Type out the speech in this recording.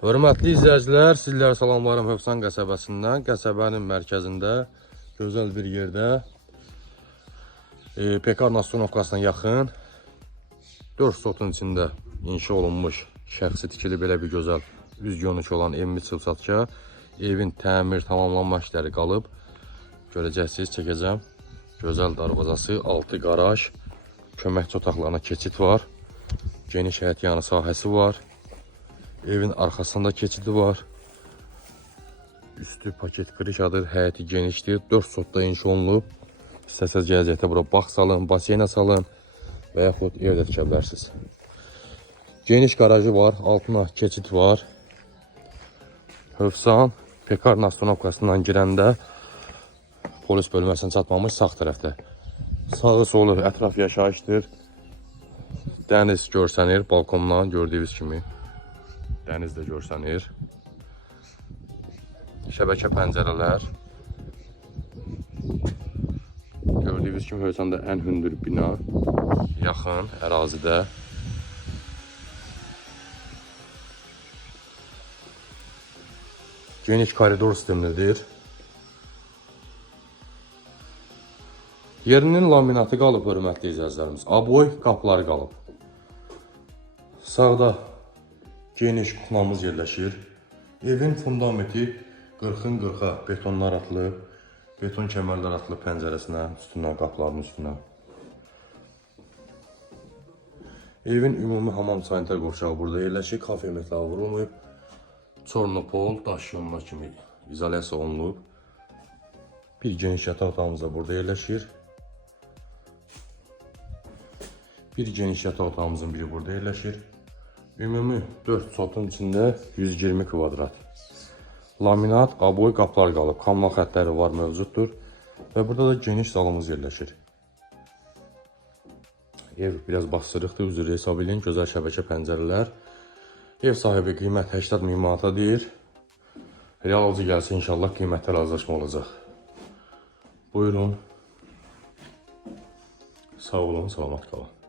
Hörmətli izləyicilər, sizlərə salamlarım Hövsan qəsəbəsindən. Qəsəbənin mərkəzində, gözəl bir yerdə, Pekar Nastonovkasına yaxın 4 sotun içində inşa olunmuş, şəxsi tikili belə bir gözəl üz görünüşü olan evimiz çılçatca. Evin təmir, tamamlanma işləri qalıb. Görəcəksiniz, çəkəcəm. Gözəl darvazası, altı qaraj, köməkçi otaqlarına keçid var. Geniş həyət yanı sahəsi var. Evin arxasında keçidi var. Üstü paket qırışadır, həyəti genişdir. 4 sotda inşa olunub. İstəsəz gələcəkdə bura bağ salın, baseynə salın və yaxud evdə tikə bilərsiniz. Geniş qarajı var, altına keçid var. Hövsan Pekar Nastonovkasından girəndə polis bölməsinə çatmamış sağ tərəfdə. Sağı solu ətraf yaşayışdır. Dəniz görsənir balkondan gördüyünüz kimi. Dəniz də görsənir. Şəbəkə pəncərələr. Gördüyünüz kimi Hövsanda ən hündür bina yaxın ərazidə. Geniş koridor sistemlidir. Yerinin laminatı qalıb, hörmətli izləyicilərimiz. Aboy qapıları qalıb. Sağda geniş kuxnamız yerləşir. Evin fundamenti 40-ın 40-a betonlar atılıb. Beton kəmərlər atılıb pəncərəsinə, üstünə, qapıların üstünə. Evin ümumi hamam sanitar qovşağı burada yerləşir. Kafe metlağı vurulmayıb. Çornopol, daş yonuna kimi izolyasiya olunub. Bir geniş yataq otağımız da burada yerləşir. Bir geniş yataq otağımızın biri burada yerləşir. Ümumi 4 sotun içində 120 kvadrat. Laminat, aboy qapılar qalıb. Kamla xətləri var, mövcuddur. Və burada da geniş zalımız yerləşir. Ev biraz basırıqdır, üzrü hesab edin. Gözəl şəbəkə pəncərələr. Ev sahibi qiymət 80 min manata deyir. Real alıcı gəlsə inşallah qiymətlər razılaşma olacaq. Buyurun. Sağ olun, salamat qalın.